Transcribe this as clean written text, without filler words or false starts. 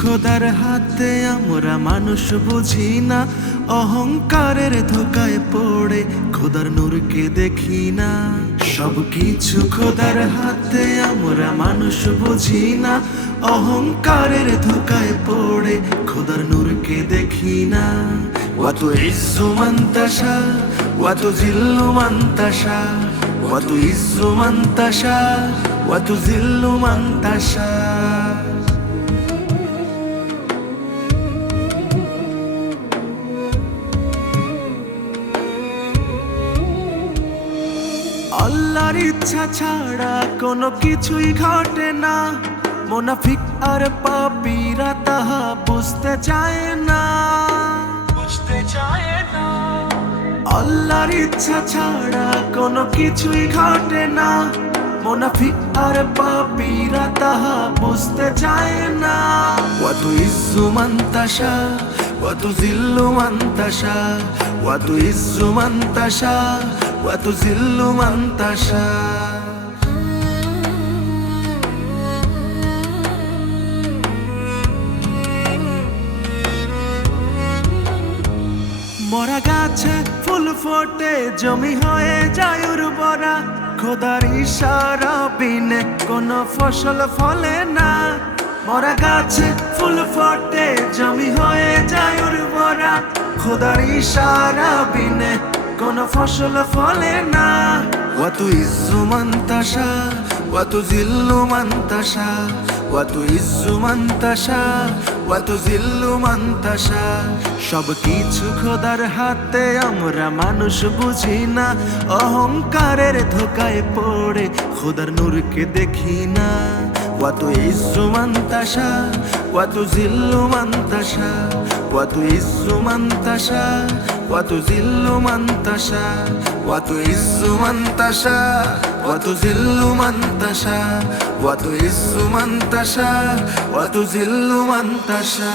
খোদার হাতে আমরা মানুষ বুঝি না, অহংকারের ধোকায় পড়ে খোদার নূরকে দেখি না। সব কিছু খোদার হাতে আমরা মানুষ বুঝি না, অহংকারের ধোকায় পড়ে খোদার নূরকে দেখি না। ওয়া তুইজ্জু মান তাশা ওয়া তুযিল্লু মান তাশা, ওয়া তুইজ্জু মান তাশা ওয়া তুযিল্লু মান তাশা। আল্লাহর ইচ্ছা ছাড়া কোনো কিছুই ঘটে না, মুনাফিক আর পাপীরা তাহা বুঝতে চায় না। আল্লাহর ইচ্ছা ছাড়া কোনো কিছুই ঘটে না, মুনাফিক আর পাপীরা তাহা বুঝতে চায় না। ওয়া তুইজ্জু মান তাশা ওয়া তুযিল্লু মান তাশা, ওয়া তুইজ্জু মান তাশা ওয়া তুযিল্লু মান তাশা। মরা গাছে ফুল ফোটে জমি হয়ে যায় উর্বরা, খোদার ইশারা বিনে কোনো ফসল ফলে না। মরা গাছে ফুল ফোটে জমি হয়ে যায় উর্বরা, খোদার ইশারা বিনে কোনো ফসল ফলে না। ওয়া তুইজ্জু মান তাশা ওয়া তুযিল্লু মান তাশা, ওয়া তুইজ্জু মান তাশা ওয়া তুযিল্লু মান তাশা। সব কিছু খোদার হাতে আমরা মানুষ বুঝি না, অহংকারের ধোকায় পড়ে খোদার নূরকে দেখি না। ওয়া তুইজ্জু মান তাশা ওয়া তুযিল্লু মান তাশা, ওয়া তুইজ্জু মান তাশা ওয়া তুযিল্লু মান তাশা, ওয়া তুইজ্জু মান তাশা ওয়া তুযিল্লু মান তাশা, ওয়া তুইজ্জু মান তাশা ওয়া তুযিল্লু মান তাশা।